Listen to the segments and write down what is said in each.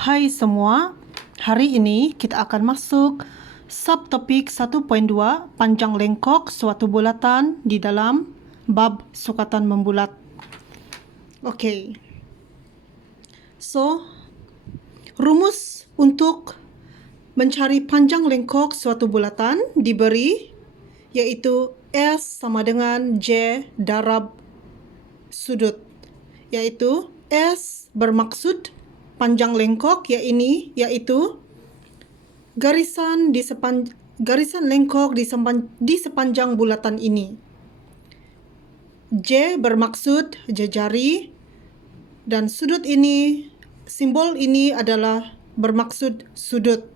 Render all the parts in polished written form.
Hai semua, hari ini kita akan masuk subtopik 1.2 panjang lengkok suatu bulatan di dalam bab sukatan membulat. Okey. So, rumus untuk mencari panjang lengkok suatu bulatan diberi iaitu S sama dengan J darab sudut, iaitu S bermaksud panjang lengkok iaitu garisan lengkok di sepanjang bulatan ini. J bermaksud jejari dan sudut ini, simbol ini adalah bermaksud sudut.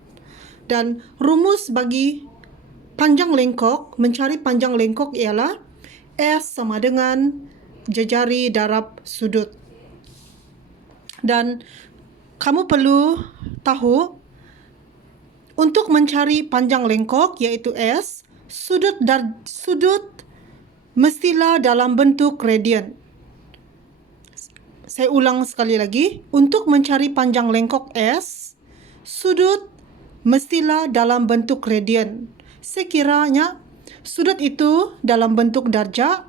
Dan rumus bagi panjang lengkok, mencari panjang lengkok ialah S sama dengan jejari darab sudut. Dan kamu perlu tahu untuk mencari panjang lengkok iaitu S, sudut mestilah dalam bentuk radian. Saya ulang sekali lagi, untuk mencari panjang lengkok S, sudut mestilah dalam bentuk radian. Sekiranya sudut itu dalam bentuk darjah,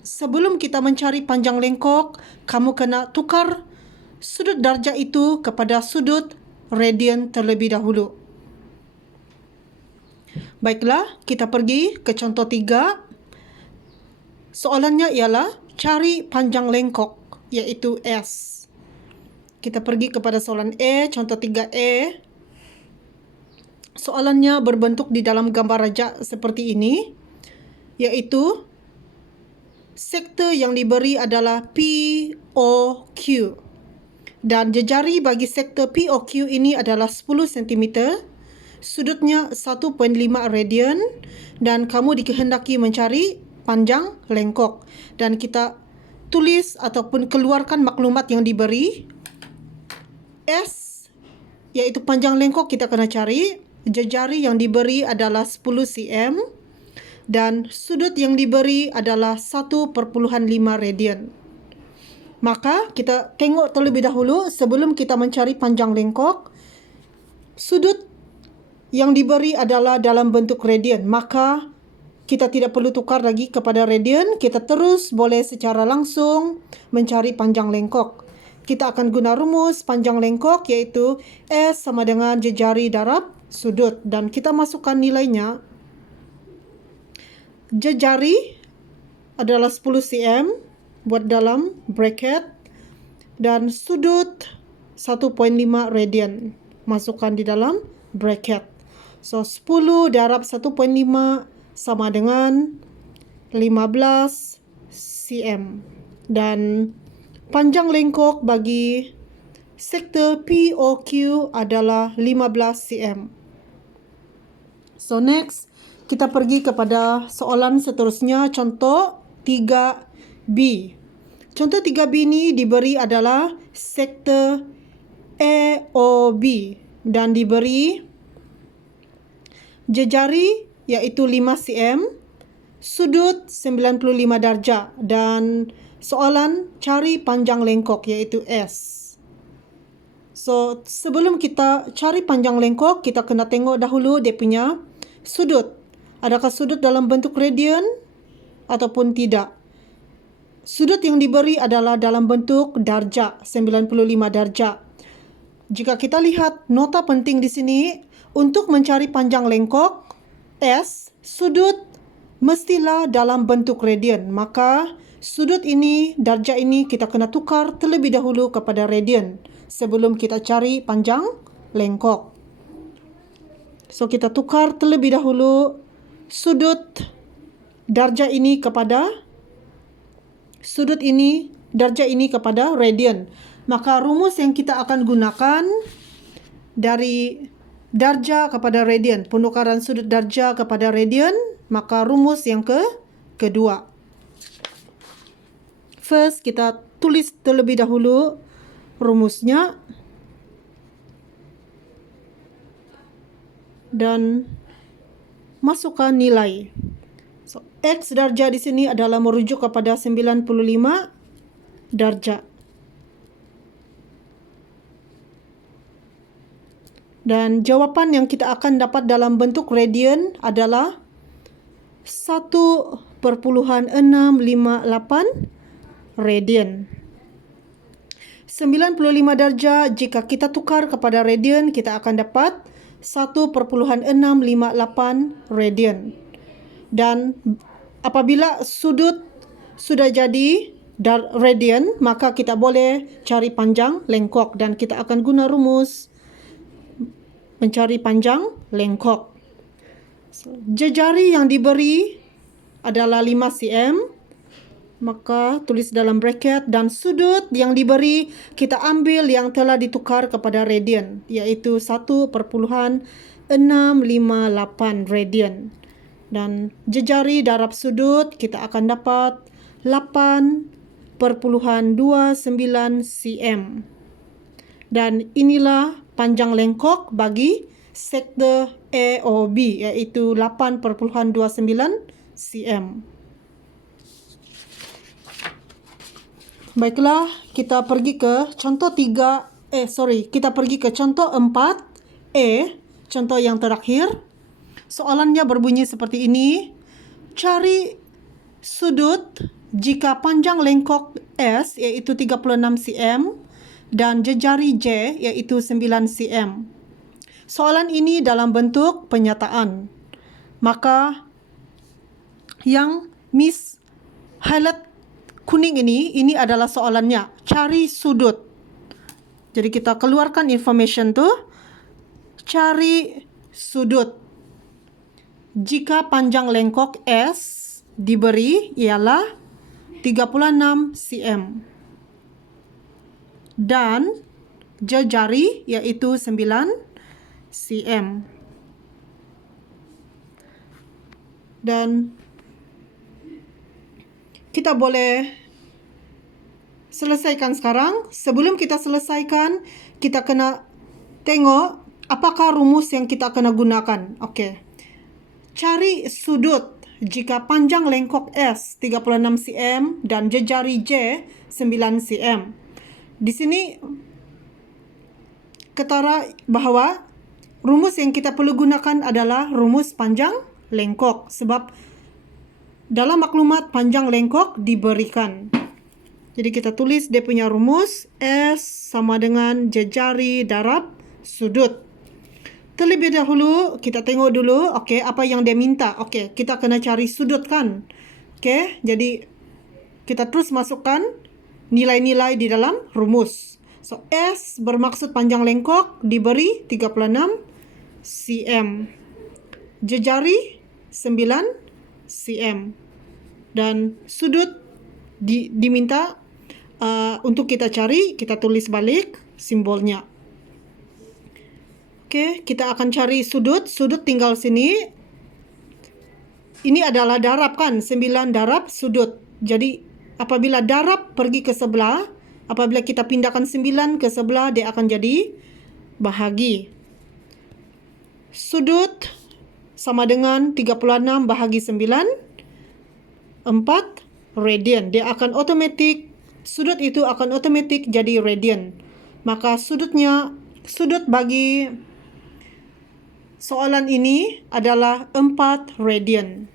sebelum kita mencari panjang lengkok, kamu kena tukar sudut darjah itu kepada sudut radian terlebih dahulu. Baiklah, kita pergi ke contoh 3. Soalannya ialah cari panjang lengkok iaitu S. Kita pergi kepada soalan A, contoh 3A. Soalannya berbentuk di dalam gambar rajak seperti ini, iaitu sektor yang diberi adalah POQ. Dan jejari bagi sektor POQ ini adalah 10 cm, sudutnya 1.5 radian dan kamu dikehendaki mencari panjang lengkok. Dan kita tulis ataupun keluarkan maklumat yang diberi. S, iaitu panjang lengkok kita kena cari. Jejari yang diberi adalah 10 cm dan sudut yang diberi adalah 1.5 radian. Maka kita tengok terlebih dahulu sebelum kita mencari panjang lengkok. Sudut yang diberi adalah dalam bentuk radian. Maka kita tidak perlu tukar lagi kepada radian. Kita terus boleh secara langsung mencari panjang lengkok. Kita akan guna rumus panjang lengkok iaitu S sama dengan jejari darab sudut. Dan kita masukkan nilainya. Jejari adalah 10 cm. Buat dalam bracket dan sudut 1.5 radian masukkan di dalam bracket. So 10 darab 1.5 sama dengan 15 cm dan panjang lengkok bagi sektor POQ adalah 15 cm. So next kita pergi kepada soalan seterusnya, contoh 3B. Contoh 3B ini diberi adalah sektor AOB dan diberi jejari iaitu 5 cm, sudut 95 darjah dan soalan cari panjang lengkok iaitu S. So, sebelum kita cari panjang lengkok, kita kena tengok dahulu dia punya sudut. Adakah sudut dalam bentuk radian ataupun tidak? Sudut yang diberi adalah dalam bentuk darjah, 95 darjah. Jika kita lihat nota penting di sini, untuk mencari panjang lengkok S, sudut mestilah dalam bentuk radian. Maka sudut ini, darjah ini kita kena tukar terlebih dahulu kepada radian sebelum kita cari panjang lengkok. So kita tukar terlebih dahulu sudut darjah ini kepada darjah ini kepada radian. Maka rumus yang kita akan gunakan dari darjah kepada radian, penukaran sudut darjah kepada radian, maka rumus yang kedua. First, kita tulis terlebih dahulu rumusnya dan masukkan nilai. So, X darjah di sini adalah merujuk kepada 95 darjah. Dan jawapan yang kita akan dapat dalam bentuk radian adalah 1,658 radian. 95 darjah jika kita tukar kepada radian, kita akan dapat 1,658 radian. Dan apabila sudut sudah jadi radian, maka kita boleh cari panjang lengkok dan kita akan guna rumus mencari panjang lengkok. Jejari yang diberi adalah 5 cm, maka tulis dalam bracket, dan sudut yang diberi kita ambil yang telah ditukar kepada radian, iaitu 1,658 radian. Dan jejari darab sudut kita akan dapat 8,29 cm. Dan inilah panjang lengkok bagi sektor AOB, iaitu 8,29 cm. Baiklah, kita pergi ke contoh kita pergi ke contoh 4A, contoh yang terakhir. Soalannya berbunyi seperti ini. Cari sudut jika panjang lengkok S iaitu 36 cm dan jejari J iaitu 9 cm. Soalan ini dalam bentuk penyataan. Maka yang Miss highlight kuning ini adalah soalannya. Cari sudut. Jadi kita keluarkan information tu. Cari sudut jika panjang lengkok S diberi ialah 36 cm dan jejari iaitu 9 cm. Dan kita boleh selesaikan sekarang. Sebelum kita selesaikan, kita kena tengok apakah rumus yang kita kena gunakan. Okey. Cari sudut jika panjang lengkok S 36 cm dan jejari J 9 cm. Di sini ketara bahawa rumus yang kita perlu gunakan adalah rumus panjang lengkok, sebab dalam maklumat panjang lengkok diberikan. Jadi kita tulis dia punya rumus, S sama dengan jejari darab sudut. Terlebih dahulu kita tengok dulu, okey, apa yang dia minta. Okey, kita kena cari sudut kan. Okey, jadi kita terus masukkan nilai-nilai di dalam rumus. So S bermaksud panjang lengkok diberi 36 cm. Jejari 9 cm. Dan sudut diminta untuk kita cari, kita tulis balik simbolnya. Okey, kita akan cari sudut. Sudut tinggal sini. Ini adalah darab kan, 9 darab sudut. Jadi apabila darab pergi ke sebelah, apabila kita pindahkan 9 ke sebelah, dia akan jadi bahagi. Sudut sama dengan 36 bahagi 9, 4 radian. Dia akan otomatik, sudut itu akan otomatik jadi radian. Maka sudut bagi soalan ini adalah 4 radian.